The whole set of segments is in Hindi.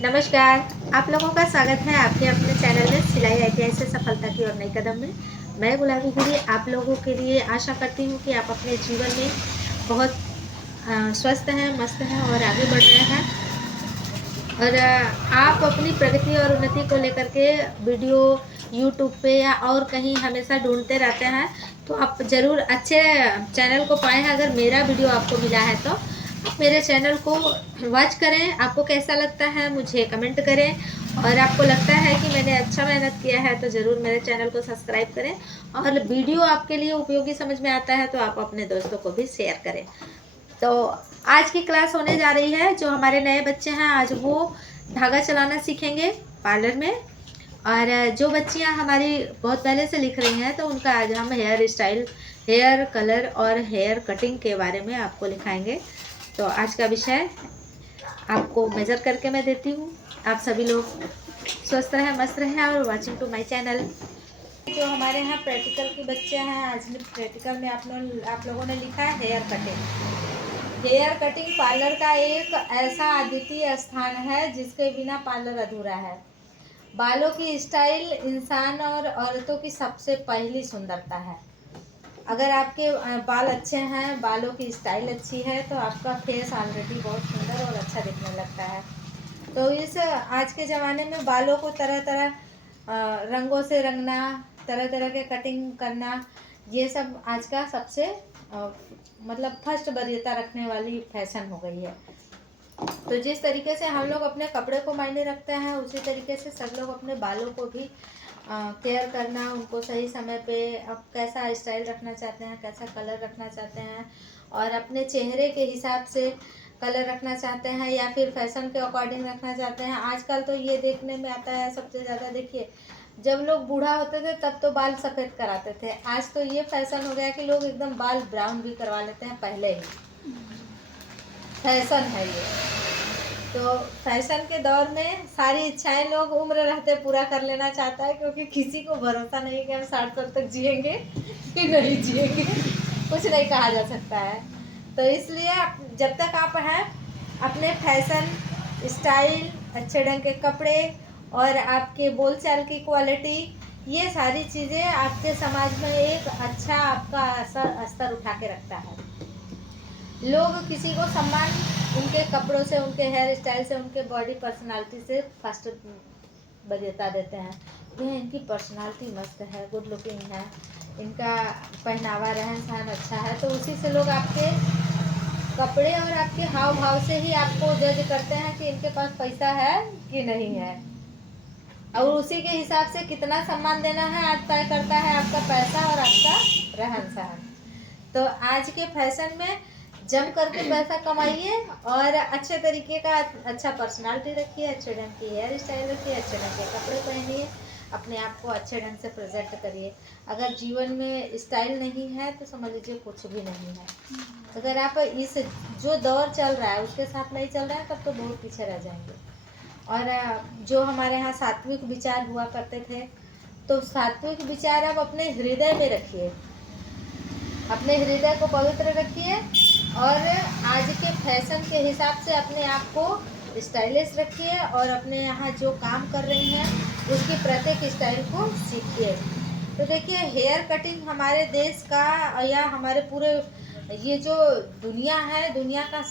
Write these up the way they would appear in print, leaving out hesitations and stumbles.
नमस्कार। आप लोगों का स्वागत है आपके अपने चैनल में सिलाई आइडिया से सफलता की और नई कदम में। मैं गुलाबी गिरी आप लोगों के लिए आशा करती हूँ कि आप अपने जीवन में बहुत स्वस्थ हैं, मस्त हैं और आगे बढ़ रहे हैं। और आप अपनी प्रगति और उन्नति को लेकर के वीडियो यूट्यूब पे या और कहीं हमेशा ढूंढते रहते हैं, तो आप ज़रूर अच्छे चैनल को पाए हैं। अगर मेरा वीडियो आपको मिला है तो आप मेरे चैनल को वॉच करें। आपको कैसा लगता है मुझे कमेंट करें, और आपको लगता है कि मैंने अच्छा मेहनत किया है तो ज़रूर मेरे चैनल को सब्सक्राइब करें। और वीडियो आपके लिए उपयोगी समझ में आता है तो आप अपने दोस्तों को भी शेयर करें। तो आज की क्लास होने जा रही है, जो हमारे नए बच्चे हैं आज वो धागा चलाना सीखेंगे पार्लर में। और जो बच्चियां हमारी बहुत पहले से लिख रही हैं तो उनका आज हम हेयर स्टाइल, हेयर कलर और हेयर कटिंग के बारे में आपको लिखाएंगे। तो आज का विषय आपको मेजर करके मैं देती हूँ। आप सभी लोग स्वस्थ रहें, मस्त रहें और वॉचिंग टू माय चैनल। जो हमारे यहाँ प्रैक्टिकल के बच्चे हैं, आज प्रैक्टिकल में आप लोगों ने लिखा है hair cutting. Hair cutting parlour का एक ऐसा अद्वितीय स्थान है जिसके बिना पार्लर अधूरा है। बालों की स्टाइल इंसान और औरतों की सबसे पहली सुंदरता है। अगर आपके बाल अच्छे हैं, बालों की स्टाइल अच्छी है, तो आपका फेस ऑलरेडी बहुत सुंदर और अच्छा दिखने लगता है। तो इस आज के ज़माने में बालों को तरह तरह रंगों से रंगना, तरह तरह के कटिंग करना, ये सब आज का सबसे मतलब फर्स्ट वरीयता रखने वाली फैशन हो गई है। तो जिस तरीके से हम लोग अपने कपड़े को मायने रखते हैं, उसी तरीके से सब लोग अपने बालों को भी केयर करना, उनको सही समय पे अब कैसा स्टाइल रखना चाहते हैं, कैसा कलर रखना चाहते हैं, और अपने चेहरे के हिसाब से कलर रखना चाहते हैं या फिर फैशन के अकॉर्डिंग रखना चाहते हैं। आजकल तो ये देखने में आता है सबसे ज़्यादा, देखिए जब लोग बूढ़ा होते थे तब तो बाल सफ़ेद कराते थे, आज तो ये फैशन हो गया कि लोग एकदम बाल ब्राउन भी करवा लेते हैं। पहले ही फैशन है ये। तो फैशन के दौर में सारी इच्छाएं लोग उम्र रहते पूरा कर लेना चाहता है, क्योंकि किसी को भरोसा नहीं कि हम 60 साल तक जिएंगे कि नहीं जिएंगे, कुछ नहीं कहा जा सकता है। तो इसलिए जब तक आप हैं अपने फैशन, स्टाइल, अच्छे ढंग के कपड़े और आपके बोलचाल की क्वालिटी, ये सारी चीज़ें आपके समाज में एक अच्छा आपका स्तर उठा के रखता है। लोग किसी को सम्मान उनके कपड़ों से, उनके हेयर स्टाइल से, उनके बॉडी पर्सनालिटी से फर्स्ट वरीयता देते हैं। ये इनकी पर्सनालिटी मस्त है, गुड लुकिंग है, इनका पहनावा रहन सहन अच्छा है, तो उसी से लोग आपके कपड़े और आपके हाव भाव से ही आपको जज करते हैं कि इनके पास पैसा है कि नहीं है, और उसी के हिसाब से कितना सम्मान देना है आज तय करता है आपका पैसा और आपका रहन सहन। तो आज के फैशन में जम करके पैसा कमाइए और अच्छे तरीके का अच्छा पर्सनालिटी रखिए, अच्छे ढंग की हेयर स्टाइल रखिए, अच्छे ढंग के कपड़े पहनिए, अपने आप को अच्छे ढंग से प्रेजेंट करिए। अगर जीवन में स्टाइल नहीं है तो समझ लीजिए कुछ भी नहीं है। अगर आप इस जो दौर चल रहा है उसके साथ नहीं चल रहे हैं तब तो बहुत पीछे रह जाएंगे। और जो हमारे यहाँ सात्विक विचार हुआ करते थे, तो सात्विक विचार आप अपने हृदय में रखिए, अपने हृदय को पवित्र रखिए, और आज के फैशन के हिसाब से अपने आप को स्टाइलिश रखिए, और अपने यहाँ जो काम कर रही हैं उसकी प्रत्येक स्टाइल को सीखिए। तो देखिए हेयर कटिंग हमारे देश का या हमारे पूरे ये जो दुनिया है, दुनिया का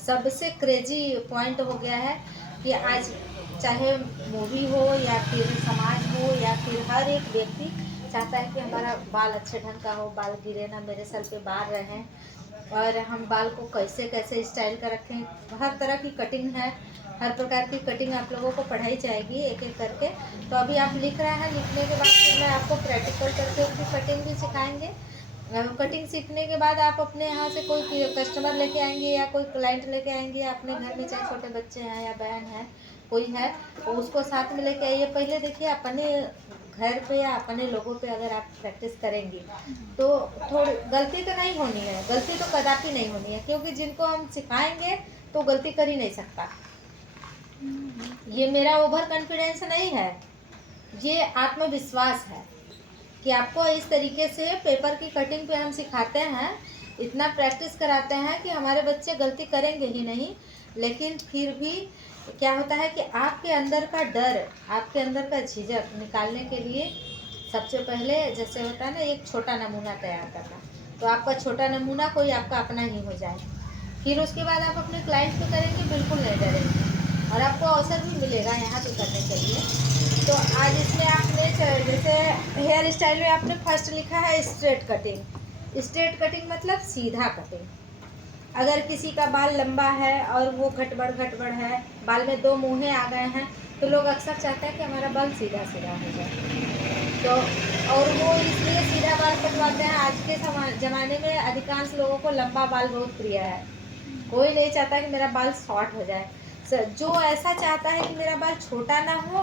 सबसे क्रेजी पॉइंट हो गया है कि आज चाहे मूवी हो या फिर समाज हो या फिर हर एक व्यक्ति चाहता है कि हमारा बाल अच्छे ढंग का हो, बाल गिरे ना, मेरे सर पे बाल रहें, और हम बाल को कैसे कैसे स्टाइल का रखें। हर तरह की कटिंग है, हर प्रकार की कटिंग आप लोगों को पढ़ाई जाएगी एक एक करके। तो अभी आप लिख रहे हैं, लिखने के बाद फिर मैं आपको प्रैक्टिकल करके उसकी कटिंग भी सिखाएंगे। कटिंग सीखने के बाद आप अपने यहाँ से कोई कस्टमर लेके आएंगे या कोई क्लाइंट लेके आएंगे अपने घर में, चाहे छोटे बच्चे हैं या बहन है कोई है, तो उसको साथ में लेके आइए। पहले देखिए अपने घर पे या अपने लोगों पे अगर आप प्रैक्टिस करेंगी तो थोड़ी गलती तो नहीं होनी है, गलती तो कदापि नहीं होनी है, क्योंकि जिनको हम सिखाएंगे तो गलती कर ही नहीं सकता। ये मेरा ओवर कॉन्फिडेंस नहीं है, ये आत्मविश्वास है कि आपको इस तरीके से पेपर की कटिंग पे हम सिखाते हैं, इतना प्रैक्टिस कराते हैं कि हमारे बच्चे गलती करेंगे ही नहीं, लेकिन फिर भी क्या होता है कि आपके अंदर का डर, आपके अंदर का झिझक निकालने के लिए सबसे पहले जैसे होता है ना, एक छोटा नमूना तैयार करना। तो आपका छोटा नमूना कोई आपका अपना ही हो जाए। फिर उसके बाद आप अपने क्लाइंट को करेंगे, बिल्कुल नहीं डरेंगे और आपको अवसर भी मिलेगा यहाँ पे करने के लिए। तो आज इसमें आपने जैसे हेयर स्टाइल में आपने फर्स्ट लिखा है स्ट्रेट कटिंग। स्ट्रेट कटिंग मतलब सीधा कटिंग। अगर किसी का बाल लंबा है और वो घटबड़ है, बाल में दो मुँहे आ गए हैं, तो लोग अक्सर चाहते हैं कि हमारा बाल सीधा सीधा हो जाए। तो और वो इसलिए सीधा बाल कटवाते हैं। आज के ज़माने में अधिकांश लोगों को लंबा बाल बहुत प्रिय है। कोई नहीं चाहता कि मेरा बाल शॉर्ट हो जाए। जो ऐसा चाहता है कि मेरा बाल छोटा ना हो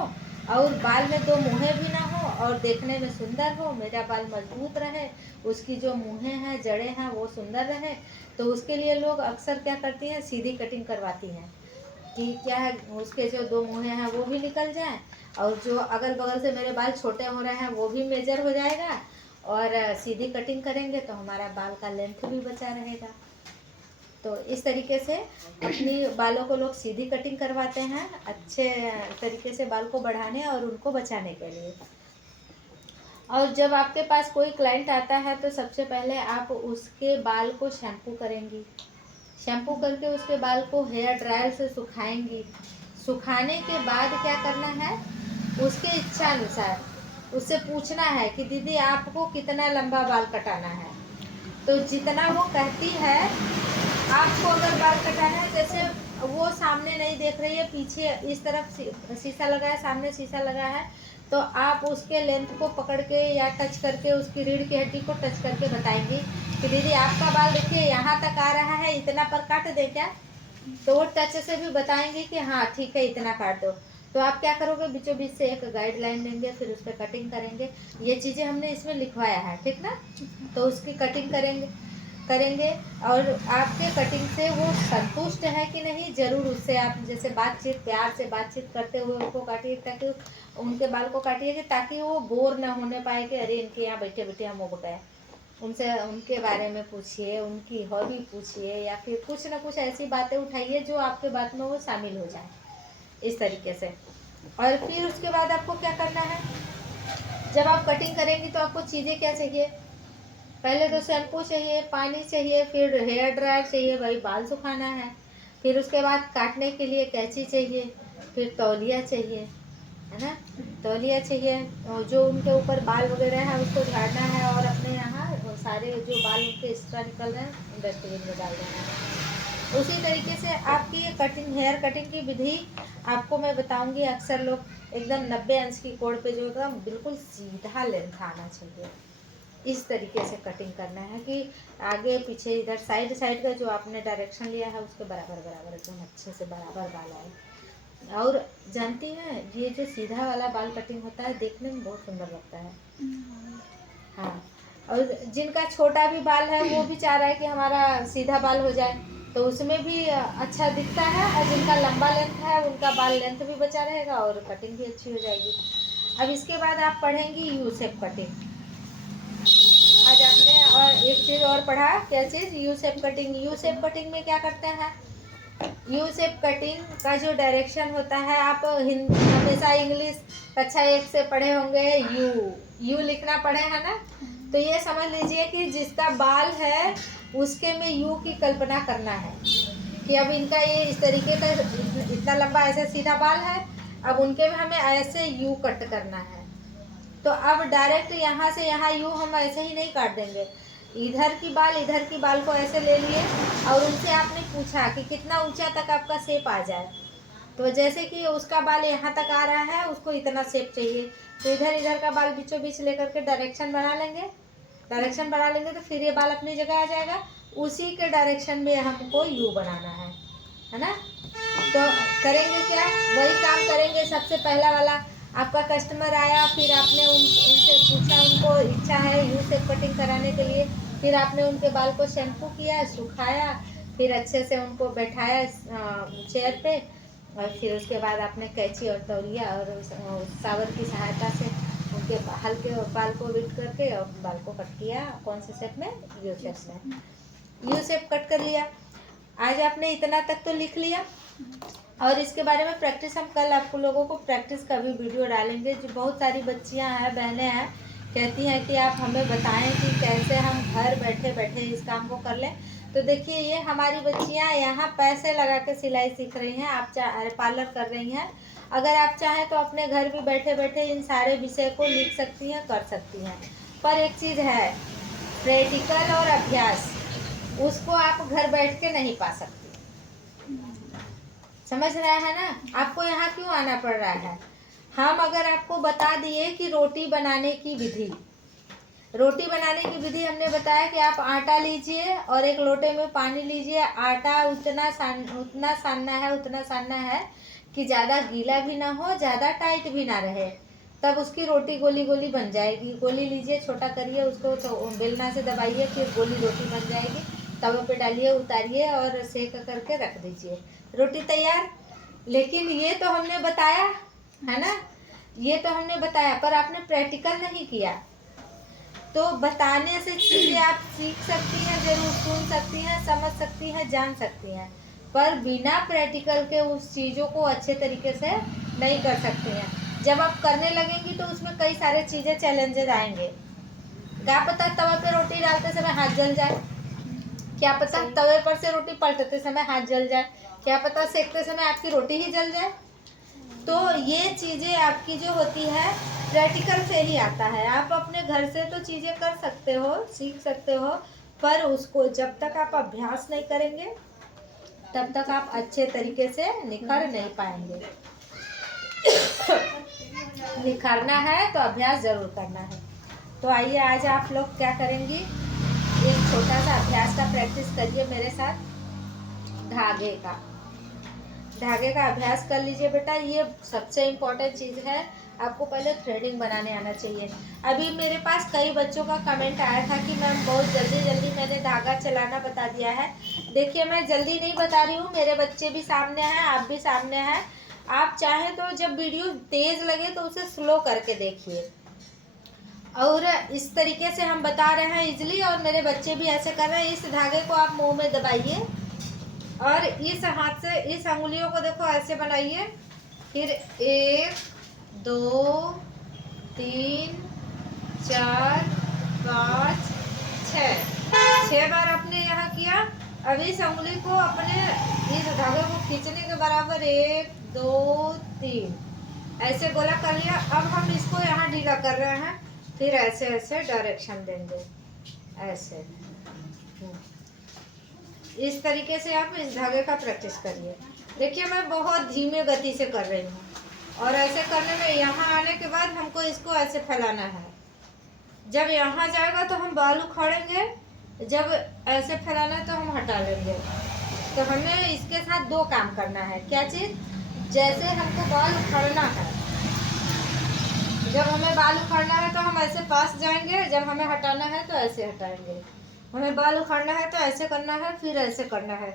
और बाल में दो मुँहें भी ना हो और देखने में सुंदर हो, मेरा बाल मजबूत रहे, उसकी जो मुँहें हैं, जड़ें हैं, वो सुंदर रहे, तो उसके लिए लोग अक्सर क्या करती हैं, सीधी कटिंग करवाती हैं कि क्या है, उसके जो दो मुँहें हैं वो भी निकल जाए और जो अगल बगल से मेरे बाल छोटे हो रहे हैं वो भी मेजर हो जाएगा और सीधी कटिंग करेंगे तो हमारा बाल का लेंथ भी बचा रहेगा। तो इस तरीके से अपनी बालों को लोग सीधी कटिंग करवाते हैं, अच्छे तरीके से बाल को बढ़ाने और उनको बचाने के लिए। और जब आपके पास कोई क्लाइंट आता है तो सबसे पहले आप उसके बाल को शैम्पू करेंगी। शैम्पू करके उसके बाल को हेयर ड्रायर से सुखाएंगी। सुखाने के बाद क्या करना है, उसके इच्छा अनुसार उससे पूछना है कि दीदी आपको कितना लंबा बाल कटाना है। तो जितना वो कहती है, आपको अगर बाल कटाना है, जैसे वो सामने नहीं देख रही है, पीछे इस तरफ शीशा लगा है, सामने शीशा लगा है, तो आप उसके लेंथ को पकड़ के या टच करके उसकी रीढ़ की हड्डी को टच करके बताएंगी कि दीदी आपका बाल देखिए यहाँ तक आ रहा है, इतना पर काट दे क्या। तो वो टच से भी बताएंगे कि हाँ ठीक है, इतना काट दो। तो आप क्या करोगे, बीचों बीच से एक गाइडलाइन देंगे, फिर उस पर कटिंग करेंगे। ये चीज़ें हमने इसमें लिखवाया है, ठीक ना। तो उसकी कटिंग करेंगे करेंगे और आपके कटिंग से वो संतुष्ट है कि नहीं, ज़रूर उससे आप जैसे बातचीत, प्यार से बातचीत करते हुए उनको काटिए, ताकि उनके बाल को काटिए कि ताकि वो बोर ना होने पाए कि अरे इनके यहाँ बैठे बैठे हम उब गए। उनसे उनके बारे में पूछिए, उनकी हॉबी पूछिए या फिर कुछ ना कुछ ऐसी बातें उठाइए जो आपके बात में वो शामिल हो जाए, इस तरीके से। और फिर उसके बाद आपको क्या करना है, जब आप कटिंग करेंगी तो आपको चीज़ें क्या चाहिए, पहले तो शैम्पू चाहिए, पानी चाहिए, फिर हेयर ड्रायर चाहिए, भाई बाल सुखाना है। फिर उसके बाद काटने के लिए कैंची चाहिए, फिर तौलिया चाहिए, है ना। तौलिया चाहिए और जो उनके ऊपर बाल वगैरह है उसको झाड़ना है और अपने यहाँ सारे जो बाल उनके एक्स्ट्रा निकल रहे हैं डस्टबिन में डाल देना है। उसी तरीके से आपकी ये कटिंग, हेयर कटिंग की विधि आपको मैं बताऊंगी। अक्सर लोग एकदम 90 अंश की कोण पे जो एकदम बिल्कुल सीधा लेंथ आना चाहिए, इस तरीके से कटिंग करना है कि आगे पीछे इधर साइड साइड का जो आपने डायरेक्शन लिया है उसके बराबर बराबर एकदम अच्छे से बराबर बाल आए। और जानती हैं, ये जो सीधा वाला बाल कटिंग होता है देखने में बहुत सुंदर लगता है। हाँ, और जिनका छोटा भी बाल है वो भी चाह रहा है कि हमारा सीधा बाल हो जाए, तो उसमें भी अच्छा दिखता है। और जिनका लंबा लेंथ है उनका बाल लेंथ भी बचा रहेगा और कटिंग भी अच्छी हो जाएगी। अब इसके बाद आप पढ़ेंगी यू शेप कटिंग। आज आपने और एक चीज़ और पढ़ा, क्या चीज़, U shape cutting. U shape cutting में क्या करते हैं, यू शेप कटिंग का जो डायरेक्शन होता है, आप हिंदी हमेशा इंग्लिश कक्षा 1 से पढ़े होंगे, यू लिखना पढ़े हैं ना। तो ये समझ लीजिए कि जिसका बाल है उसके में यू की कल्पना करना है कि अब इनका ये इस तरीके का इतना लंबा ऐसे सीधा बाल है, अब उनके में हमें ऐसे यू कट करना है। तो अब डायरेक्ट यहाँ से यहाँ यू हम ऐसे ही नहीं काट देंगे, इधर की बाल को ऐसे ले लिए और उनसे आपने पूछा कि कितना ऊंचा तक आपका शेप आ जाए। तो जैसे कि उसका बाल यहाँ तक आ रहा है, उसको इतना शेप चाहिए, तो इधर इधर का बाल बीचों बीच लेकर के डायरेक्शन बना लेंगे। डायरेक्शन बना लेंगे तो फिर ये बाल अपनी जगह आ जाएगा। उसी के डायरेक्शन में हमको यू बनाना है ना। तो करेंगे क्या, वही काम करेंगे। सबसे पहला वाला, आपका कस्टमर आया, फिर आपने उनसे पूछा, उनको इच्छा है यू शेप कटिंग कराने के लिए, फिर आपने उनके बाल को शैम्पू किया, सुखाया, फिर अच्छे से उनको बैठाया चेयर पे, और फिर उसके बाद आपने कैंची और तौलिया और सावर की सहायता से उनके हल्के बाल को विट करके और बाल को कट किया। कौन से शेप में, यू शेप में। यू शेप कट कर लिया। आज आपने इतना तक तो लिख लिया। और इसके बारे में प्रैक्टिस हम कल आपको लोगों को प्रैक्टिस का भी वीडियो डालेंगे। जो बहुत सारी बच्चियां हैं, बहनें हैं, कहती हैं कि आप हमें बताएं कि कैसे हम घर बैठे बैठे इस काम को कर लें। तो देखिए, ये हमारी बच्चियां यहाँ पैसे लगा के सिलाई सीख रही हैं, आप पार्लर कर रही हैं। अगर आप चाहें तो अपने घर भी बैठे बैठे इन सारे विषय को लिख सकती हैं, कर सकती हैं। पर एक चीज़ है, प्रैक्टिकल और अभ्यास, उसको आप घर बैठ के नहीं पा सकते। समझ रहे हैं ना? आपको यहाँ क्यों आना पड़ रहा है? हम अगर आपको बता दिए कि रोटी बनाने की विधि, रोटी बनाने की विधि हमने बताया कि आप आटा लीजिए और एक लोटे में पानी लीजिए। आटा उतना सानना है कि ज़्यादा गीला भी ना हो, ज़्यादा टाइट भी ना रहे, तब उसकी रोटी गोली गोली बन जाएगी। गोली लीजिए, छोटा करिए उसको, तो बेलना से दबाइए, फिर गोली रोटी बन जाएगी। तवे पे डालिए, उतारिए और सेक करके रख दीजिए, रोटी तैयार। लेकिन ये तो हमने बताया है ना, ये तो हमने बताया, पर आपने प्रैक्टिकल नहीं किया। तो बताने से चीज़ें आप सीख सकती हैं, जरूर सुन सकती हैं, समझ सकती हैं, जान सकती हैं, पर बिना प्रैक्टिकल के उस चीज़ों को अच्छे तरीके से नहीं कर सकते हैं। जब आप करने लगेंगी तो उसमें कई सारे चीज़ें, चैलेंजेस आएंगे। क्या पता तवे पे रोटी डालते समय हाथ जल जाए, क्या पता तवे पर से रोटी पलटते समय हाथ जल जाए, क्या पता सेकते समय आपकी रोटी ही जल जाए। तो ये चीज़ें आपकी जो होती है प्रैक्टिकल से ही आता है। आप अपने घर से तो चीज़ें कर सकते हो, सीख सकते हो, पर उसको जब तक आप अभ्यास नहीं करेंगे तब तक आप अच्छे तरीके से निखर नहीं पाएंगे। निखरना है तो अभ्यास ज़रूर करना है। तो आइए, आज आप लोग क्या करेंगी, एक छोटा सा अभ्यास का प्रैक्टिस करिए मेरे साथ। धागे का अभ्यास कर लीजिए बेटा। ये सबसे इम्पोर्टेंट चीज़ है। आपको पहले थ्रेडिंग बनाने आना चाहिए। अभी मेरे पास कई बच्चों का कमेंट आया था कि मैम बहुत जल्दी मैंने धागा चलाना बता दिया है। देखिए, मैं जल्दी नहीं बता रही हूँ, मेरे बच्चे भी सामने हैं, आप भी सामने हैं। आप चाहें तो जब वीडियो तेज़ लगे तो उसे स्लो करके देखिए। और इस तरीके से हम बता रहे हैं इजली, और मेरे बच्चे भी ऐसे कर रहे हैं। इस धागे को आप मुँह में दबाइए और इस हाथ से इस अंगुलियों को देखो ऐसे बनाइए। फिर 1 2 3 4 5 6 बार आपने यहाँ किया। अब इस अंगुली को अपने इस धागे को खींचने के बराबर 1 2 3 ऐसे गोला कर लिया। अब हम इसको यहाँ ढीला कर रहे हैं, फिर ऐसे ऐसे डायरेक्शन देंगे, ऐसे। इस तरीके से आप इस धागे का प्रैक्टिस करिए। देखिए, मैं बहुत धीमे गति से कर रही हूँ, और ऐसे करने में यहाँ आने के बाद हमको इसको ऐसे फैलाना है। जब यहाँ जाएगा तो हम बाल उखाड़ेंगे, जब ऐसे फैलाना है तो हम हटा लेंगे। तो हमें इसके साथ 2 काम करना है। क्या चीज़? जैसे हमको बाल उखाड़ना है, जब हमें बाल उखाड़ना है तो हम ऐसे पास जाएंगे, जब हमें हटाना है तो ऐसे हटाएंगे। हमें बाल उखाड़ना है तो ऐसे करना है, फिर ऐसे करना है।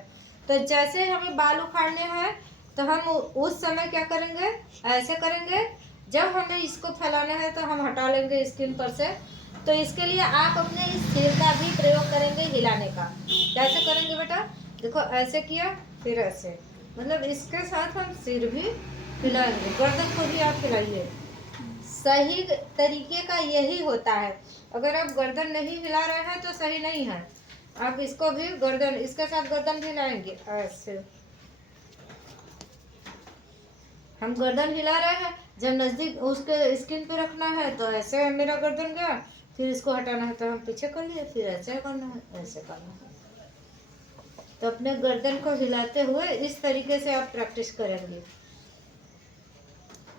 तो जैसे हमें बाल उखाड़ने हैं तो हम उस समय क्या करेंगे, ऐसे करेंगे। जब हमें इसको फैलाना है तो हम हटा लेंगे स्किन पर से। तो इसके लिए आप अपने इस सिर का भी प्रयोग करेंगे, हिलाने का। कैसे करेंगे बेटा? देखो, ऐसे किया, फिर ऐसे, मतलब इसके साथ हम सिर भी हिलाएंगे, गर्दन को भी आप हिलाइए। सही तरीके का यही होता है। अगर आप गर्दन नहीं हिला रहे हैं तो सही नहीं है। आप इसको भी गर्दन, इसके साथ गर्दन भी हिलाएंगे ऐसे। हम गर्दन हिला रहे हैं, जब नज़दीक उसके स्किन पे रखना है तो ऐसे मेरा गर्दन गया, फिर इसको हटाना है तो हम पीछे कर लिए, फिर ऐसे करना है, ऐसे करना है। तो अपने गर्दन को हिलाते हुए इस तरीके से आप प्रैक्टिस करेंगे।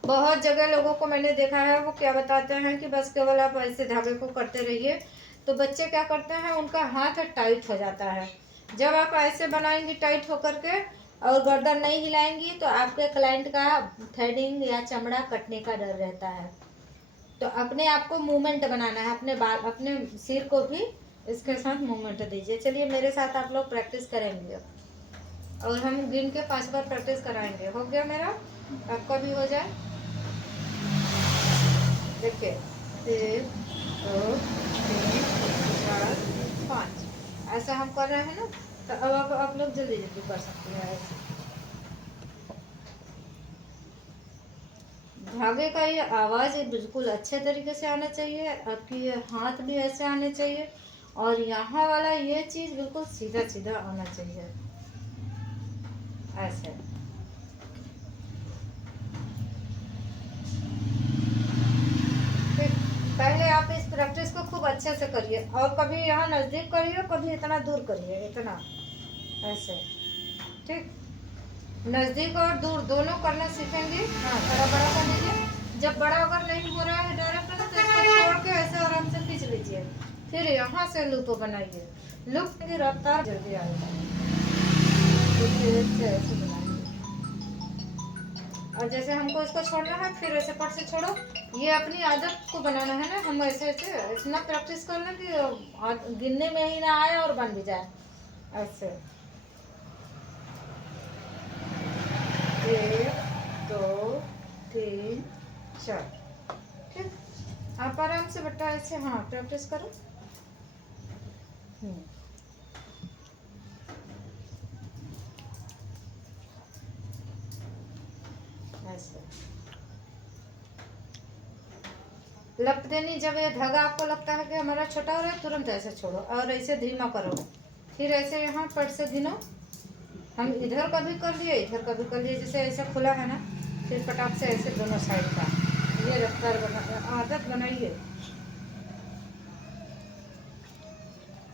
बहुत जगह लोगों को मैंने देखा है, वो क्या बताते हैं कि बस केवल आप ऐसे धागे को करते रहिए। तो बच्चे क्या करते हैं, उनका हाथ टाइट हो जाता है। जब आप ऐसे बनाएंगी टाइट होकर के और गर्दन नहीं हिलाएंगी तो आपके क्लाइंट का थ्रेडिंग या चमड़ा कटने का डर रहता है। तो अपने आप को मूवमेंट बनाना है, अपने बाल, अपने सिर को भी इसके साथ मूवमेंट दीजिए। चलिए, मेरे साथ आप लोग प्रैक्टिस करेंगे और हम गिन के 5 बार प्रैक्टिस कराएंगे। हो गया मेरा, आपका भी हो जाए। देखिए, 1 2 3 4 5 ऐसा हम कर रहे हैं ना। तो अब आप लोग जल्दी जल्दी कर सकते हैं ऐसे। धागे का ये आवाज़ ये बिल्कुल अच्छे तरीके से आना चाहिए, आपकी ये हाथ भी ऐसे आने चाहिए, और यहाँ वाला ये चीज़ बिल्कुल सीधा सीधा आना चाहिए, ऐसे। ठीक, पहले आप इस प्रैक्टिस को खूब अच्छे से करिए, और कभी यहाँ नज़दीक करिए, कभी इतना दूर करिए, इतना ऐसे। ठीक, नज़दीक और दूर दोनों करना सीखेंगे। हाँ, थोड़ा बड़ा कर लीजिए। जब बड़ा अगर नहीं हो रहा है डायरेक्ट, तो इसको छोड़ के ऐसे आराम से खींच लीजिए। फिर यहाँ से लूप बनाइए, लूप की रफ्तार जल्दी आएगा। ऐसे बनाइए, और जैसे हमको इसको छोड़ना है, फिर ऐसे पट से छोड़ो। ये अपनी आदत को बनाना है ना, हम ऐसे ऐसे इतना प्रैक्टिस करना कि गिनने में ही ना आए और बन भी जाए, ऐसे। 1 2 3 4। ठीक, आप आराम से बेटा ऐसे, हाँ, प्रैक्टिस करो। ऐसे लप देनी। जब ये धागा आपको लगता है कि हमारा छोटा हो रहा है, तुरंत ऐसे छोड़ो और ऐसे धीमा करो। फिर ऐसे यहाँ पट से गिनो। हम इधर का भी कर लिए, इधर का भी कर लिए, जैसे ऐसे खुला है ना, फिर पटाख से ऐसे दोनों साइड का। ये रफ्तार बना, आदत बनाइए।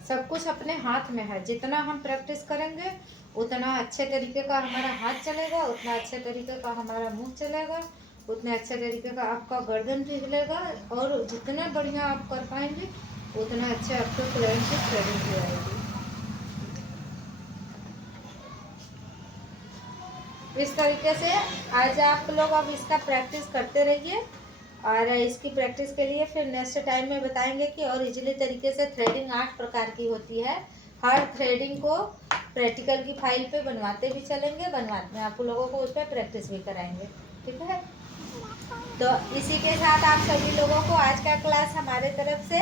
सब कुछ अपने हाथ में है, जितना हम प्रैक्टिस करेंगे उतना अच्छे तरीके का हमारा हाथ चलेगा, उतना अच्छे तरीके का हमारा मुंह चलेगा, उतने अच्छे तरीके का आपका गर्दन भी हिलेगा, और जितना बढ़िया आप कर पाएंगे उतना अच्छे आपको क्लाइंट की ट्रेनिंग भी आएगी। इस तरीके से आज आप लोग अब इसका प्रैक्टिस करते रहिए, और इसकी प्रैक्टिस के लिए फिर नेक्स्ट टाइम में बताएंगे कि और इजीली तरीके से थ्रेडिंग 8 प्रकार की होती है। हर थ्रेडिंग को प्रैक्टिकल की फाइल पे बनवाते भी चलेंगे, बनवाते हैं आप लोगों को, उस पर प्रैक्टिस भी कराएंगे। ठीक है, तो इसी के साथ आप सभी लोगों को आज का क्लास हमारे तरफ से,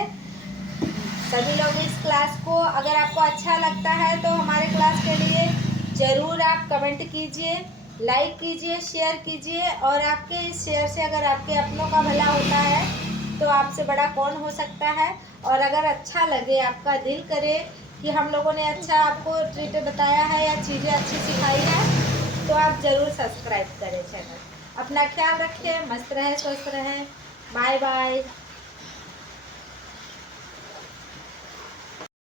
सभी लोग इस क्लास को अगर आपको अच्छा लगता है तो हमारे क्लास के लिए ज़रूर आप कमेंट कीजिए, लाइक कीजिए, शेयर कीजिए, और आपके इस शेयर से अगर आपके अपनों का भला होता है तो आपसे बड़ा कौन हो सकता है। और अगर अच्छा लगे, आपका दिल करे कि हम लोगों ने अच्छा आपको ट्रिक बताया है या चीज़ें अच्छी सिखाई है, तो आप ज़रूर सब्सक्राइब करें चैनल। अपना ख्याल रखें, मस्त रहें, स्वस्थ रहें। Bye bye.